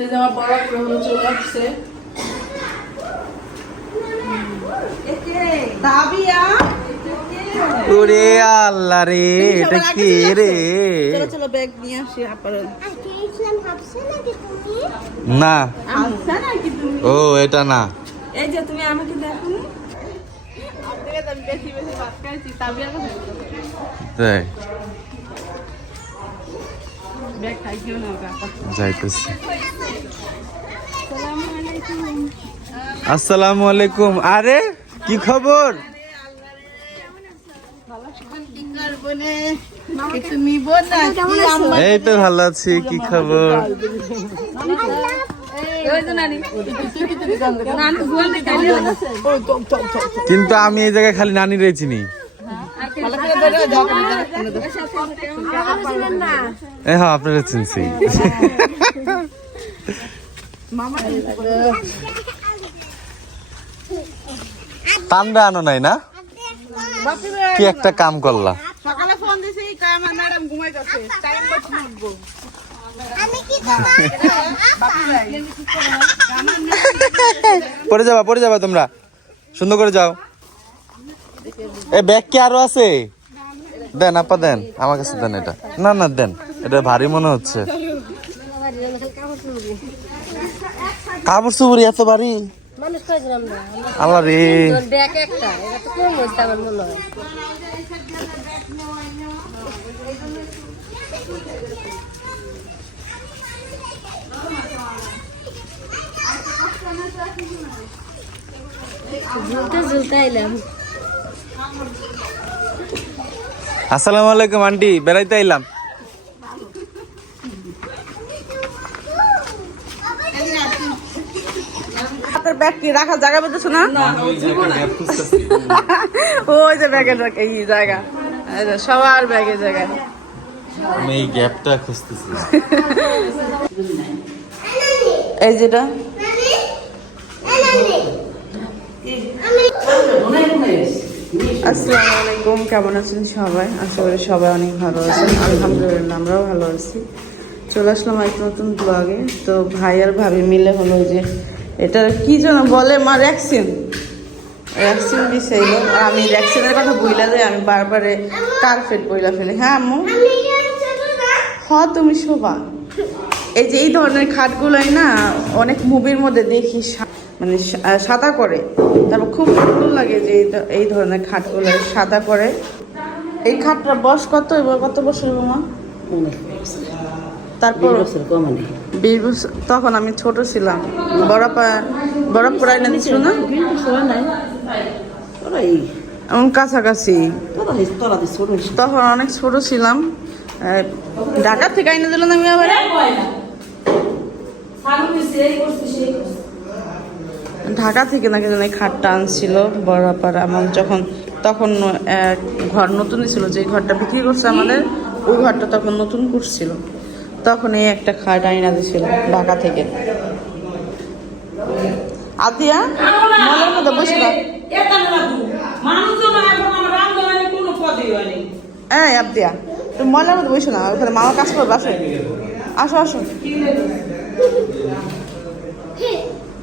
এই যে আমার বড় গ্রহণ চলে আসছে ওরে আল্লাহ রে এটা কি রে? চলো চলো ব্যাগ নিয়ে আসি আপনার আজকে ইসলাম ভাবছ নাকি তুমি? না আচ্ছা ও এটা না। এই যে তুমি আমাকে দেখো। তাই ব্যাগ খাইছিও না ওকে আপা যাইতেছি। আসসালামু আলাইকুম। আরে কি খবর? এই তো ভালো আছি কি খবর? কিন্তু আমি এই জায়গায় খালি নানি রয়েছি নি ভালো করে ধরে দাও এ হ্যাঁ আপনারা চিনছি তানরা আনো নাই না? কি একটা কাম করলা? সকালে ফোন দিছি কয় আমার ম্যাডাম ঘুমাই যাচ্ছে টাইম কত উঠবো আমি পরে যাবা পরে যাবা তোমরা। সুন্দর করে যাও। এ ব্যাগ কি আরও আছে? দেন আপা দেন। আমার কাছে দেন এটা। না না দেন। এটা ভারী মনে হচ্ছে। কাপড় চুপুরি এত ভারী? আল্লাহ রে। ঝুলতে ঝুলতে এলাম আসসালামু আলাইকুম আন্টি বেড়াইতে আইলাম আপনার ব্যাগ কি রাখার জায়গা পেতেছো না ওই যে ব্যাগের জায়গা এই জায়গা এই যে সবার ব্যাগের জায়গা আমি এই গ্যাপটা খুঁজতেছি এই যেটা আসসালামু আলাইকুম কেমন আছেন সবাই? আশা করি সবাই অনেক ভালো আছেন। আলহামদুলিল্লাহ, আমরাও ভালো আছি। চলে আসলাম এক নতুন ব্লগে তো ভাই আর ভাবি মিলে হলো যে এটা কি যেন বলে, মা র্যাক্সিন র্যাক্সিন বিষাইল আর আমি র্যাক্সিনের কথা বইলা যাই আমি বারবারে কার্পেট বইলা ফেলি। হ্যাঁ আম্মু? হ তুমি শোভা এই যে এই ধরনের খাটগুলোই না, অনেক মুভির মধ্যে দেখি। মানে সা- সাদা করে। তারপর খুব সুন্দর লাগে যে এই ধরনের খাটগুলো সাদা করে। এই খাটটার বয়স কত? এবার কত বছর মা? তারপর বিশ বছর তখন আমি ছোট ছিলাম। বড়াপা বড়াপুরাই না ছিল না? এমন কাছাকাছি। তখন অনেক ছোট ছিলাম। ঢাকা থেকে আইনে দিলাম আমি আবার ঢাকা থেকে নাকি জানি খাটটা আনছিল বড়াপার আমার যখন, তখন ঘর নতুনই ছিল যে ঘরটা বিক্রি করছে আমাদের, ওই ঘরটা তখন নতুন করছিল। তখন এই একটা খাট আইনা দিছিল ঢাকা থেকে। আদিয়া মলের মধ্যে বসে। এই আবদিয়া তুমি ময়লার মধ্যে বসো না, ওখানে মামা কাজ করবে, আসো। আসো আসো।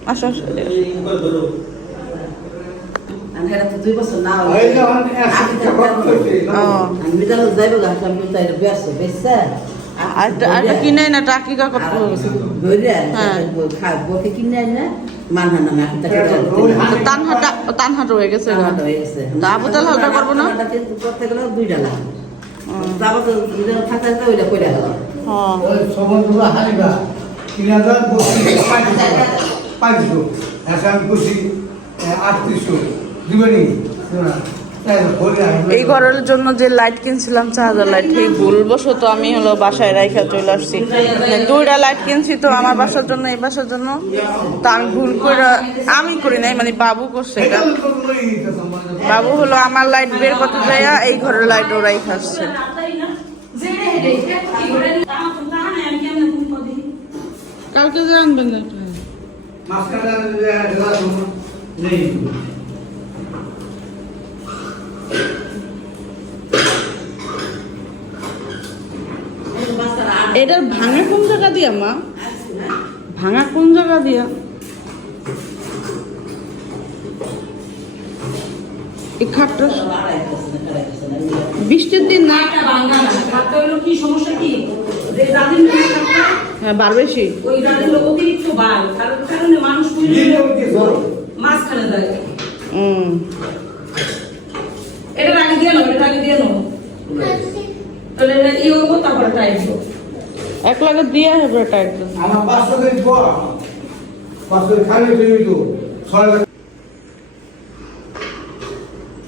আসো আসো দুই বছর না ও। আর আর কিনে না টাকি কাকত তানহাটা তানহাট হয়ে গেছে আবু তাহলে হালকা করব না? দুইটা গেল। হ্যাঁ হাজার এখন আমি করছি আটত্রিশশো দিবেনি এই ঘরের জন্য যে লাইট কিনছিলাম চার্জার লাইট এই ভুলবশত আমি হলো বাসায় রাইখা চলে আসছি। মানে দুইটা লাইট কিনছি তো আমার বাসার জন্য এই বাসার জন্য তো আমি ভুল করে আমি করি নাই মানে বাবু করছে এটা। বাবু হলো আমার লাইট বের করতে যাইয়া এই ঘরের লাইট ওরাই খাচ্ছে কালকে জানবেন না নেই। এটার ভাঙা কোন জায়গা দিয়া মা? ভাঙা কোন জায়গা দিয়া? এই খাটটা বৃষ্টির দিন না কি সমস্যা কি যে যাদের মেয়ে থাকে, হ্যাঁ বার বেশি ওই অতিরিক্ত বার কারণে মানুষ মাঝখানে দেয় হুম এটা আগে দিয়ে নাও এটা আগে দিয়ে নাও। তাহলে এটা ই হব তারপরে টাইট এক লাগে দিয়ে হবে আমার পাঁচশো পাঁচশো করে খাইলে তুমি তো।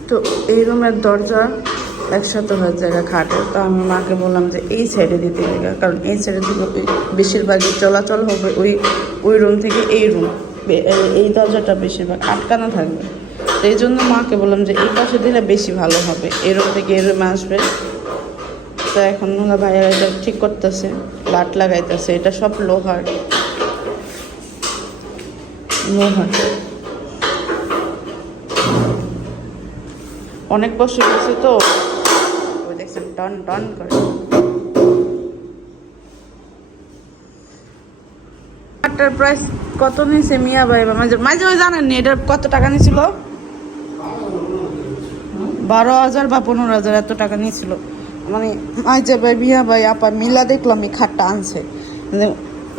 তো এই রুমের দরজা একসাথে হয়ে জায়গা খাটে। তো আমি মাকে বললাম যে, এই সাইডে দিতে জায়গা, কারণ এই সাইডে ওই বেশিরভাগই চলাচল হবে ওই ওই রুম থেকে এই রুম এই দরজাটা বেশিরভাগ আটকানো থাকবে। তো এই জন্য মাকে বললাম যে, এই পাশে দিলে বেশি ভালো হবে, এই রুম থেকে এই রুমে আসবে। তো এখন ওরা ভাইয়েরা এটা ঠিক করতেছে, লাট লাগাইতেছে, এটা সব লোহার। লোহার। অনেক বছর গেছে তো। টন টন করে খাটটার প্রাইস কত নিয়েছে মিয়া ভাই? মাঝে মাঝে ওই জানেননি এটার কত টাকা বারো হাজার বা পনেরো হাজার এত টাকা নিয়েছিল মানে মাঝে ভাই, মিয়া ভাই, আপা মিলা দেখলাম এই খাটটা আনছে। মানে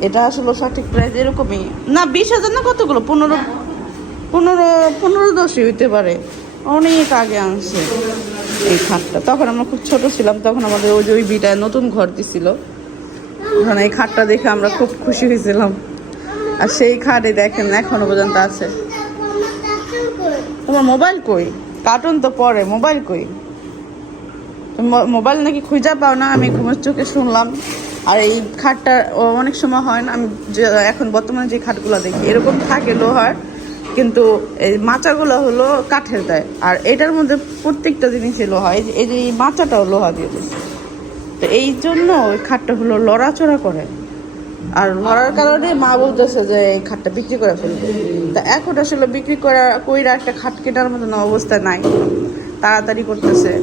এটা আসলে সঠিক প্রাইস এরকমই। না, বিশ হাজার না কতগুলো? পনেরো পনেরো পনেরো দশই হইতে পারে। অনেক আগে আনছে। এই খাটটা। তখন আমরা খুব ছোট ছিলাম, তখন আমাদের ওই যে ওই বিটায় নতুন ঘর দিছিল। ওখানে এই খাটটা দেখে আমরা খুব খুশি হয়েছিলাম। আর সেই খাটে দেখেন, এখনও পর্যন্ত আছে। তোমার মোবাইল কই? কার্টুন তো পরে, মোবাইল কই? মোবাইল নাকি খুঁজা পাও না, আমি ঘুমের চোখে শুনলাম। আর এই খাটটা অনেক সময় হয় না, আমি এখন বর্তমানে যে খাটগুলো দেখি, এরকম থাকে লোহার। কিন্তু এই মাচাগুলো হলো কাঠের দেয়। আর এটার মধ্যে প্রত্যেকটা জিনিসই লোহা। এই যে- এই মাচাটাও লোহা দিয়ে দিচ্ছে। তো এই জন্য ওই খাটটা হলো লড়াচড়া করে। আর লড়ার কারণে মা বলতেছে যে এই খাটটা বিক্রি করে ফেলবে। তা এখন আসলে বিক্রি করা, কইরা একটা খাট কেনার মতন অবস্থা নাই। তাড়াতাড়ি করতেছে।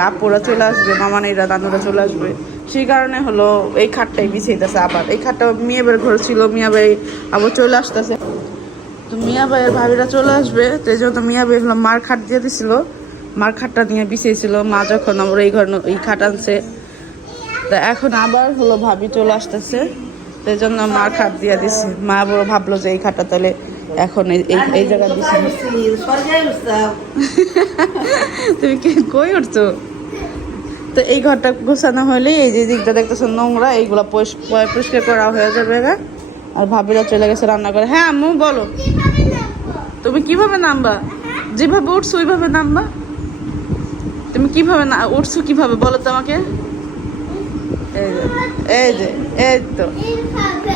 আপুরা চলে আসবে মামানিরা দানুরা চলে আসবে। সেই কারণে হলো এই খাটটাই বিছাইতেছে আবার। এই খাটটা মিয়া ভাইয়ের ঘর ছিল মিয়া ভাই আবার চলে আসতেছে। মিয়া ভাইয়ের ভাবিরা চলে আসবে, তো জন্য মিয়া ভাই হলো মার খাট দিয়ে দিছিল। মার খাটটা নিয়ে বিছিয়েছিল। মা যখন আমরা এই ঘর এই খাট আনছে, তা এখন আবার হলো ভাবি চলে আসতেছে। তো এই জন্য মার খাট দিয়ে দিছে। মা বড় ভাবলো যে এই খাটটা তাহলে এখন এই এই- জায়গায় দিছে তুমি কি কই উঠছো? তো এই ঘরটা গোছানো হলে এই যে দিকটা দেখতেছো নোংরা, এইগুলো পরিষ- পরিষ্কার করা হয়ে যাবে এবার। আর ভাবিরা চলে গেছে রান্না করে হ্যাঁ আম্মু, বলো। তুমি কীভাবে নামবা? যেভাবে উঠছো ওইভাবে নামবা। তুমি কীভাবে না উঠছো কীভাবে? বলো তো আমাকে। এই যে এই তো।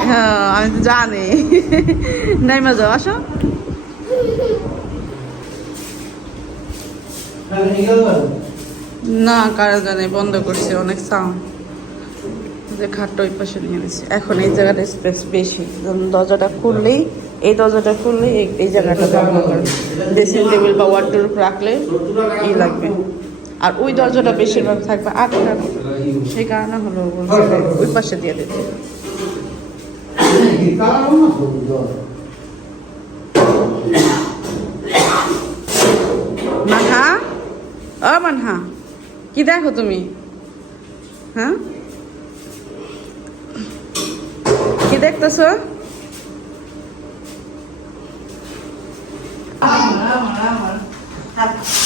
হ্যাঁ আমি তো জানি। নাইমা যাও আসো। না কারা জানে বন্ধ করছে অনেক সাউন্ড যে খাটটা ওই পাশে নিয়ে গেছে এখন এই জায়গাটা স্পেস বেশি। দরজাটা খুললেই, এই দরজাটা খুললেই এই- জায়গাটা ব্যবহার ড্রেসিং টেবিল বা ওয়ার্ডরোব রাখলে এই লাগবে। আর ওই দরজাটা বেশিরভাগ থাকবে আটকানো সেই কারণে হলো ওই পাশে দিয়ে দিতে মানহা? ও মানহা, কি দেখো তুমি? হ্যাঁ? কি দেখতেছ? বাবা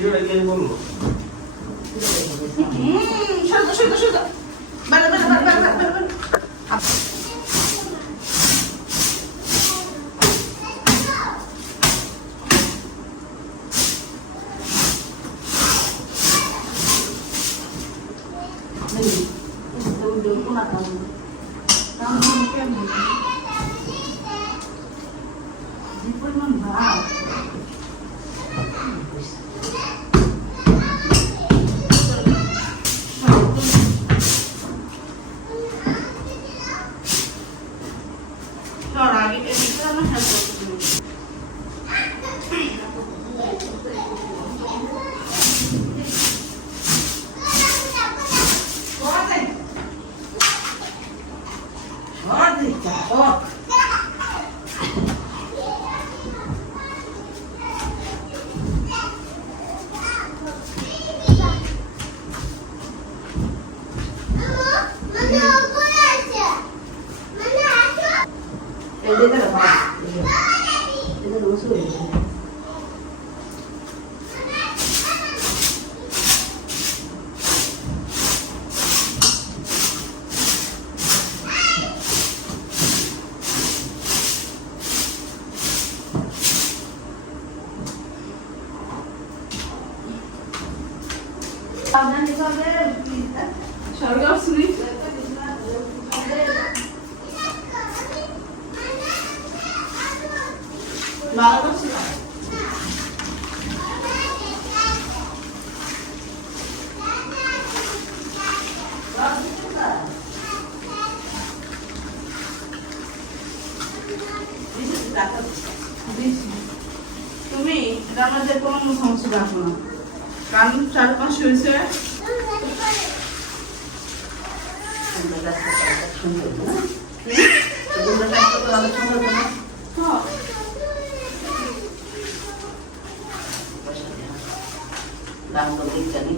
বলো নাকি সরো সরো সরো বাড়া বাড়া বাড়া বাড়া বাড়া সর আগে এদিকে করে আমার help করতে তুমি। সর দিচ্ছা সর এই যে দেখো বাবা এই যে এটা রসুন তুমি আমাদের কোনো সমস্যা রাখো না। কারণ চার পাঁচ হয়েছে হ্যাঁ দাম তো দিচ্ছা নি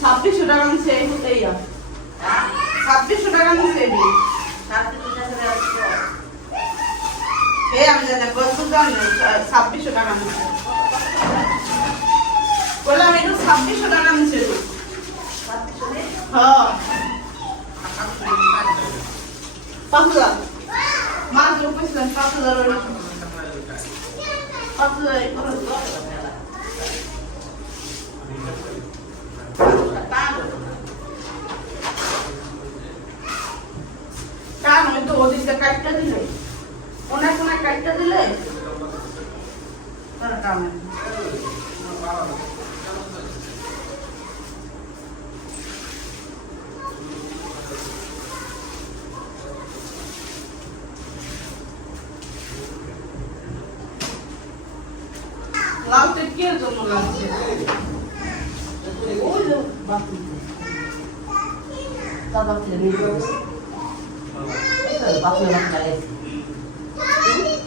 ছাব্বিশশো টাকা নিচ্ছে এই হতেই ছাব্বিশশো টাকা নিচ্ছে এই জানি বলতে জানি ছাব্বিশশো টাকা নিচ্ছে। বললাম একটু ছাব্বিশশো টাকা নিচ্ছে পাঁচ হাজার। মাছ রুপেছিলেন পাঁচ হাজার পাঁচ হাজার কারণ তো ওদিকটা কাটটা দিলে ওনার কোনায় কাটটা দিলে? তারা কামে। লাল টেপ জন্য লাগছে? ওই যে দাদা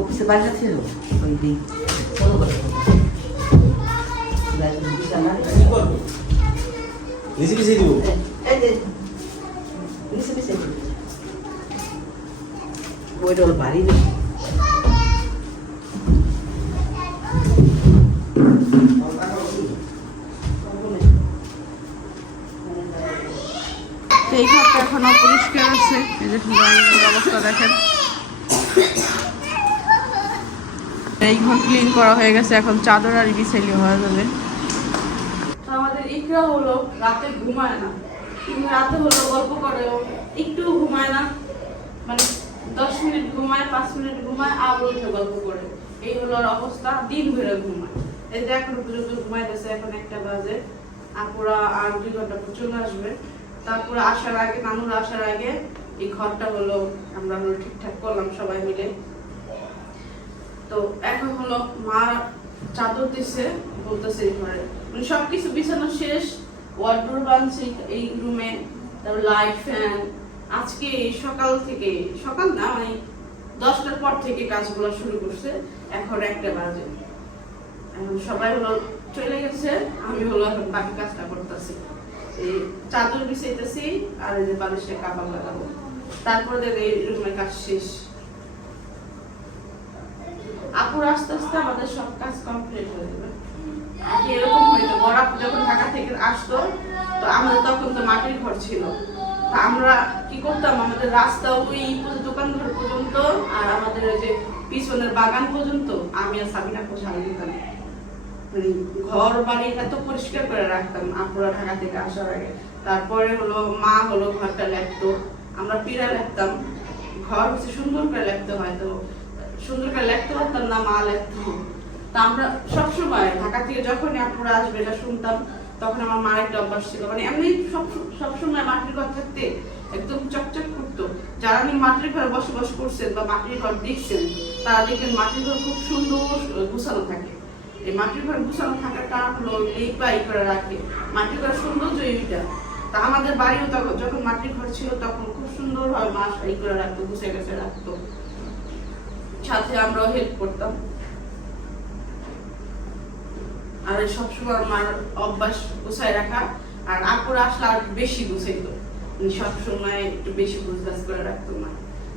অফিসে বাড়িটা ছিল ওই দিন চলো করে বেশি বেশি দিব এই যে মিশে মিশে এই ঘরটা এখনও পরিষ্কার আছে। এই যে অবস্থা দেখেন। এই ঘর ক্লিন করা হয়ে গেছে এখন চাদর আর বিছাইলে হয়ে যাবে। তো আমাদের ইকরা হলো রাতে ঘুমায় না। রাতে হলো গল্প করে। একটু ঘুমায় না। দশ মিনিট ঘুমায়, পাঁচ মিনিট ঘুমায় আবার উঠে গল্প করে। এই হলো ওর অবস্থা, দিন ভরে ঘুমায়। এই যে এখন পর্যন্ত ঘুমাইতেছে এখন একটা বাজে। আপুরা আর দুই ঘণ্টা চলে আসবে। তারপর আসার আগে, নানুর আসার আগে এই ঘরটা হলো, আমরা হলো ঠিকঠাক করলাম সবাই মিলে। তো এখন হলো মা চাদর দিছে, বলতেছে এই ঘরে। মানে সবকিছু বিছানো শেষ ওয়ার্ডরোব আনছে এই রুমে তারপর লাইট ফ্যান আজকে সকাল থেকে, সকাল না মানে দশটার পর থেকে কাজগুলো শুরু করছে। এখন একটা বাজে। এখন সবাই হলো চলে গেছে, আমি হলো এখন বাকি কাজটা করতেছি। এই চাদর বিছাইতেছি, আর এই যে বালিশের কাপড় লাগাবো। তারপরে দেখে এই রুমের কাজ শেষ। আপুর আস্তে আস্তে আমাদের সব কাজ কমপ্লিট হয়ে যাবে। আগে এরকম হইতো বড় আপু যখন ঢাকা থেকে আসতো, তো আমাদের তখন তো মাটির ঘর ছিল। আমরা কি করতাম? আমাদের রাস্তা ওই পর্যন্ত দোকান ঘর পর্যন্ত আর আমাদের ওই যে পিছনের বাগান পর্যন্ত আমি আর সাবিনা ঝাড়ু দিতাম মানে ঘর বাড়ি এত পরিষ্কার করে রাখতাম আপুরা ঢাকা থেকে আসার আগে। তারপরে হলো মা হলো ঘরটা লেখতো আমরা পিড়া লেখতাম ঘর হচ্ছে সুন্দর করে লেখতে হয় তো, সুন্দর করে লিখতে পারতাম না, মা লিখতো তা আমরা সবসময় ঢাকা থেকে যখনই আপুরা আসবে এটা শুনতাম। তখন আমার মার একটা অভ্যাস ছিল। মানে এমনি সব সবসময় মাটির ঘর থাকতে একদম চকচক করতো। যারা আমি মাটির ঘরে বসবাস করছেন বা মাটির ঘর দেখছেন, তারা দেখবেন মাটির ঘর খুব সুন্দর গুছানো থাকে। এই মাটির ঘর গুছানো থাকার কারণ হলো এই বা এই করে রাখে। মাটির ঘর সৌন্দর্য এইটা। তা আমাদের বাড়িও তখন যখন মাটির ঘর ছিল তখন খুব সুন্দরভাবে মা এই করে রাখতো গুছে গেছে রাখতো। সাথে আমরাও হেল্প করতাম। আর সবসময় আমার অভ্যাস গুছাই রাখা, আর আপুর আসলে আর বেশি গুছাইতো সবসময় একটু বেশি গুছগাছ করে রাখতো মা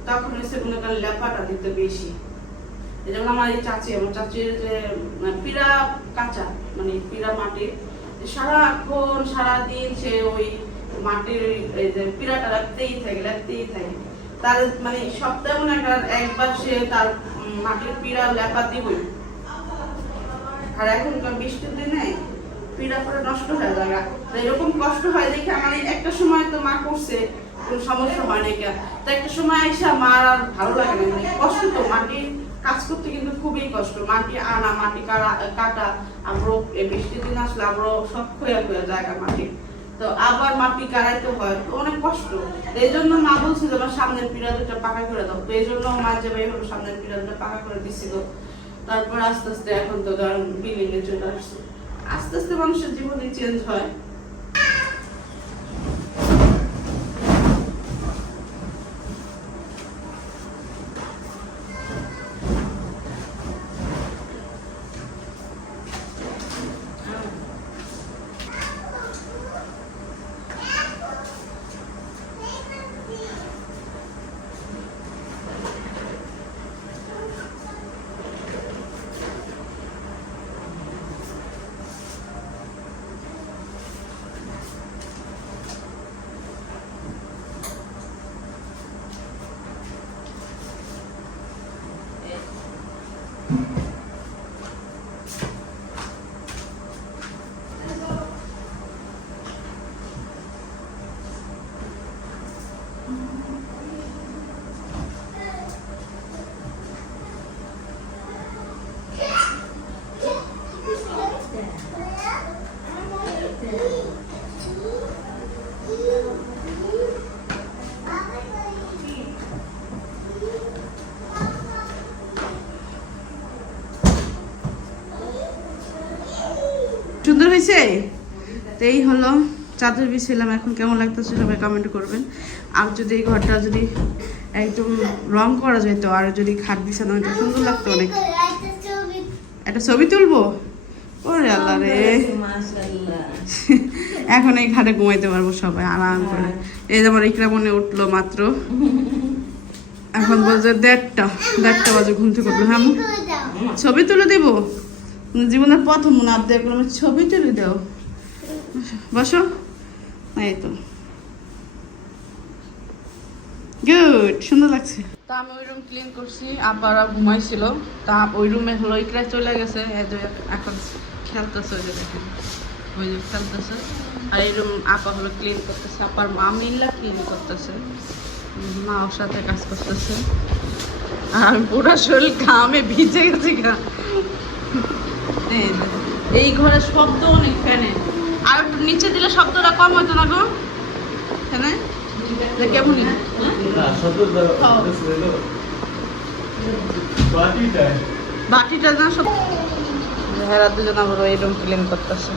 তখন হচ্ছে মনে করেন লেপাটা দিতে বেশি। যেমন আমার এই চাচি, আমার চাচির যে মানে পিড়া কাঁচা মানে পিড়া মাটির সারাক্ষণ, সারাদিন সে ওই মাটির ওই- যে পিড়াটা রাখতেই থাকে রাখতেই থাকে। তার মানে সপ্তাহে মনে একবার সে তার মাটির পিড়া লেপা দিবই। আর এখনকার বৃষ্টির দিনে পিড়া পরে নষ্ট হয়ে যায়। এরকম কষ্ট হয় দেখে আমার একটা সময় তো মা করছে, কোনো সমস্যা হয় না তো একটা সময় এসে মার আর ভালো লাগে না। মানে কষ্ট তো মাটির কাজ করতে কিন্তু খুবই কষ্ট। মাটি আনা মাটি কাটা কাটা আমরাও বৃষ্টির দিন আসলে আমরাও সব খোয়া খোয়া জায়গা মাটি তো আবার মাটি কাড়াইতে হয়, তো অনেক কষ্ট। এই জন্য মা বলছিল আমার সামনের পিড়া দুটা পাকা করে দাও। তো এই জন্য মা যে ভাই সামনের পিড়া দুটা পাকা করে দিছিল তারপর আস্তে আস্তে এখন তো ধরেন বিল্ডিং এ চলে আসছে। আস্তে আস্তে মানুষের জীবনে চেঞ্জ হয়। হয়েছে? তো এই হলো চাদর বিছিলাম এখন কেমন লাগতেছে সবাই কমেন্ট করবেন। আর যদি এই ঘরটা যদি একদম রং করা যেত আর যদি খাট বিছানো হতো সুন্দর লাগতো অনেক। একটা ছবি তুলবো? ওরে আল্লাহ রে। এখন এই ঘাটে ঘুমাইতে পারব সবাই আরাম করে। এই যে আমার ইকরা মনে উঠল মাত্র। এখন বলছে দেড়টা দেড়টা বাজে ঘুম থেকে উঠল। হ্যাঁ। ছবি তুলে দেবো? জীবনের প্রথম না দেখল আমি ছবি তুলে দাও। বসো। এই তো। গুড সুন্দর লাগছে। তা আমি ওই রুম ক্লিন করছি, আব্বারা ঘুমাইছিল। তা ওই রুমে হলো ইকরা চলে গেছে এখন খেলতেছে, ওই যে ওই যে খেলতেছে। আর এই রুম আপা হলো ক্লিন করতেছে, আপার মামিল্লা ক্লিন করতেছে। মা ওর সাথে কাজ করতেছে। আর পুরো শরীর ঘামে ভিজে গেছি গা। এই যে, এই ঘরে শব্দ অনেক ফ্যানে আর নিচে দিলে শব্দটা কম হতো না গো। ফ্যানে এটা বাটিটা। না সব হ্যাঁ দুজন আবার এরকম রুম ক্লিন করতেছে।